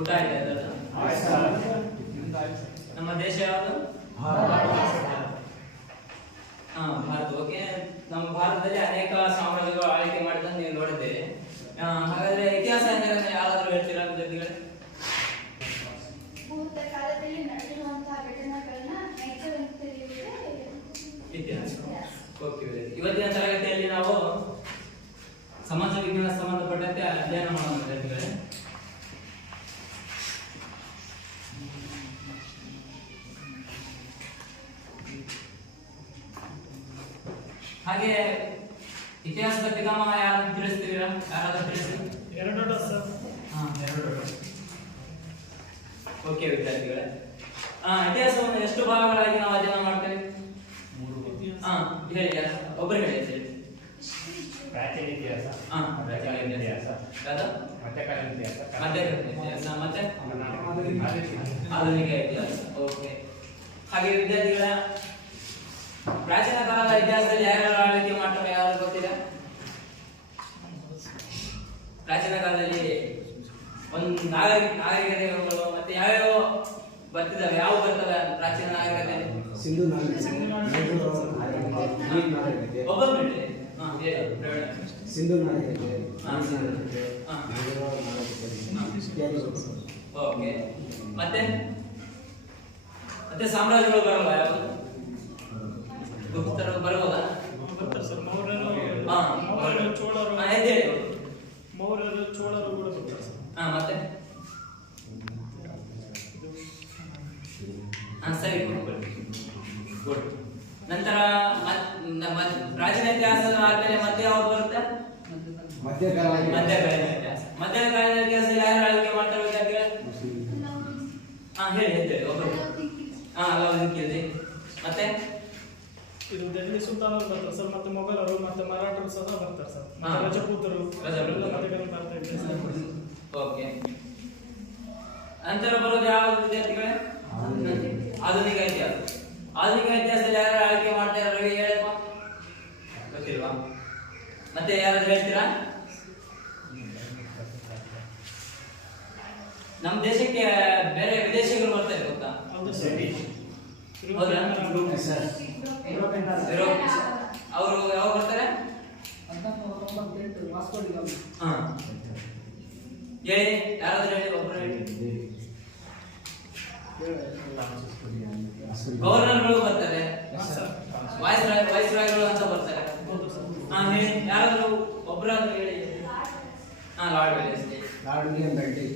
ಊಟ ಆಯ್ತಾ ಅದರದ್ದು? ನಮ್ಮ ದೇಶ ಯಾವುದು? ಭಾರತ. ಓಕೆ, ನಮ್ಮ ಭಾರತದಲ್ಲಿ ಅನೇಕ ಸಾಮ್ರಾಜ್ಯಗಳು ಆಳ್ವಿಕೆ ಮಾಡಿದ್ದನ್ನು ನೀವು ನೋಡಿದ್ದೇವೆ. ಹಾಗಾದ್ರೆ ಇತಿಹಾಸ ಎಂದರೆ ಯಾರಾದರೂ ಹೇಳ್ತೀರಾ ವಿದ್ಯಾರ್ಥಿಗಳೇ? ಭೂತ ಕಾಲದಲ್ಲಿ ನಡೆದಿರುವಂತಹ ಘಟನೆಗಳನ್ನ ನೈಜವೆಂದು ತಿಳಿಯುವುದೇ ಇತಿಹಾಸ. ಓಕೆ, ಇವತ್ತಿನ ತರಗತಿಯಲ್ಲಿ ನಾವು ಸಮಾಜ ವಿಜ್ಞಾನ ಸಂಬಂಧಪಟ್ಟಂತೆ ಅಧ್ಯಯನ ಮಾಡೋಣ ವಿದ್ಯಾರ್ಥಿಗಳೇ. ಹಾಗೆ ಇತಿಹಾಸದ ಪಿತಾಮಹ ಯಾರು ತಿಳಿಸ್ತೀರಾ? ಯಾರಾದ್ರೂ ತಿಳಿಸಿ. Herodotus sir. ಹೆರೋಡೋಟಸ್. ಓಕೆ ವಿದ್ಯಾರ್ಥಿಗಳೇ, ಇತಿಹಾಸವನ್ನು ಎಷ್ಟು ಭಾಗಗಳಾಗಿ ನಾವು ಅಧ್ಯಯನ ಮಾಡ್ತೇವೆ? ಹೇಳಿ, ಒಬ್ಬರು ಹೇಳಿ. ಪ್ರಾಚೀನ ಇತಿಹಾಸ, ಪ್ರಾಚೀನ ಇತಿಹಾಸ, ಮಧ್ಯಕಾಲೀನ ಇತಿಹಾಸ, ಮಧ್ಯಕಾಲೀನ ಇತಿಹಾಸ, ಮತ್ತೆ ಆಧುನಿಕ ಇತಿಹಾಸ. ಓಕೆ, ಹಾಗೆ ವಿದ್ಯಾರ್ಥಿಗಳ ಪ್ರಾಚೀನ ಕಾಲದ ಇತಿಹಾಸದಲ್ಲಿ ಯಾರ್ಯಾರು ಆಳ್ವಿಕೆ ಮಾಡ್ತಾರೆ ಯಾರು ಗೊತ್ತಿದೆ? ಪ್ರಾಚೀನ ಕಾಲದಲ್ಲಿ ಒಂದು ನಾಗರಿಕತೆಗಳು ಮತ್ತೆ ಯಾವ್ಯಾವ ಬರ್ತಿದಾವೆ? ಯಾವ ಬರ್ತವೆ ಪ್ರಾಚೀನ ನಾಗರಿಕತೆಯಲ್ಲಿ? ಸಿಂಧು ನಾಗರಿಕತೆ, ಒಬ್ಬರು ಹೇಳಿ. ಸಿಂಧು ನಾಗರಿಕತೆ, ಓಕೆ, ಮತ್ತೆ ಮತ್ತೆ ಸಾಮ್ರಾಜ್ಯಗಳು ಬರಲ್ಲ? ಯಾವುದು? ಗುಪ್ತರು ಬರಬಹುದಾ? ಬರ್ತಾರೆ ಸರ್. ಮೌರ್ಯರು, ಚೋಳರು, ಮೌರ್ಯರು, ಚೋಳರು ಕೂಡ ಬರ್ತಾರೆ ಸರ್. ಮತ್ತೆ ಸರಿ, ಗುಡ್. ನಂತರ ಪ್ರಾಚೀನ ಇತಿಹಾಸದ ಆದ್ಮೇಲೆ ಮತ್ತೆ ಯಾವ್ದು ಬರುತ್ತೆ? ಮಧ್ಯಕಾಲೀನ ಇತಿಹಾಸ. ಮಧ್ಯಕಾಲೀನ ಇತಿಹಾಸದಲ್ಲಿ ಯಾರು ಆಳ್ವಿಕೆ ಮಾಡ್ತಾರೆ ವಿದ್ಯಾರ್ಥಿಗಳು? ಹೇಳಿ ಒಬ್ಬರು. ಅಲಾವುದ್ದೀನ್ ಖಿಲ್ಜಿ. ಮತ್ತೆ ಇದು ದೆಹಲಿ ಸುಲ್ತಾನರು ಬರ್ತಾರೆ ಸರ್. ಮತ್ತೆ ಮೊಘಲರು ಮತ್ತೆ ಮರಾಠರು ಸಹ ಬರ್ತಾರೆ ಸರ್. ರಜಪೂತರು ಬರ್ತಾ ಇದ್ದಾರೆ ಸರ್. ಓಕೆ, ನಂತರ ಬರೋದು ಯಾವ ವಿದ್ಯಾರ್ಥಿಗಳೇ? ಆಧುನಿಕ ಇತಿಹಾಸ. ಆಧುನಿಕ ಇತಿಹಾಸದಲ್ಲಿ ಯಾರು ಆಳ್ವಿಕೆ ಮಾಡ್ತಾರೆ? ರವಿ ಹೇಳಪ್ಪ. ಗೊತ್ತಿಲ್ವಾ? ಮತ್ತೆ ಯಾರಾದ್ರೂ ಹೇಳ್ತೀರಾ? ನಮ್ಮ ದೇಶಕ್ಕೆ ಬೇರೆ ವಿದೇಶಿಗಳು ಬರ್ತಾರೆ ಗೊತ್ತಾ? ಹೌದಾ? ಅವರು ಯಾವಾಗ ಬರ್ತಾರೆ? ಹೇಳಿ, ಯಾರಾದ್ರೂ ಹೇಳಿ, ಒಬ್ಬರು ಹೇಳಿ. ಗವರ್ನರ್ಗಳು ಬರ್ತಾರೆ, ವಾಯ್ಸ್ರಾಯ್ಗಳು ಅಂತ ಬರ್ತಾರೆ. ಹೇಳಿ, ಯಾರಾದ್ರೂ ಒಬ್ಬರಾದ್ರೂ ಹೇಳಿ. Lord Wellesley.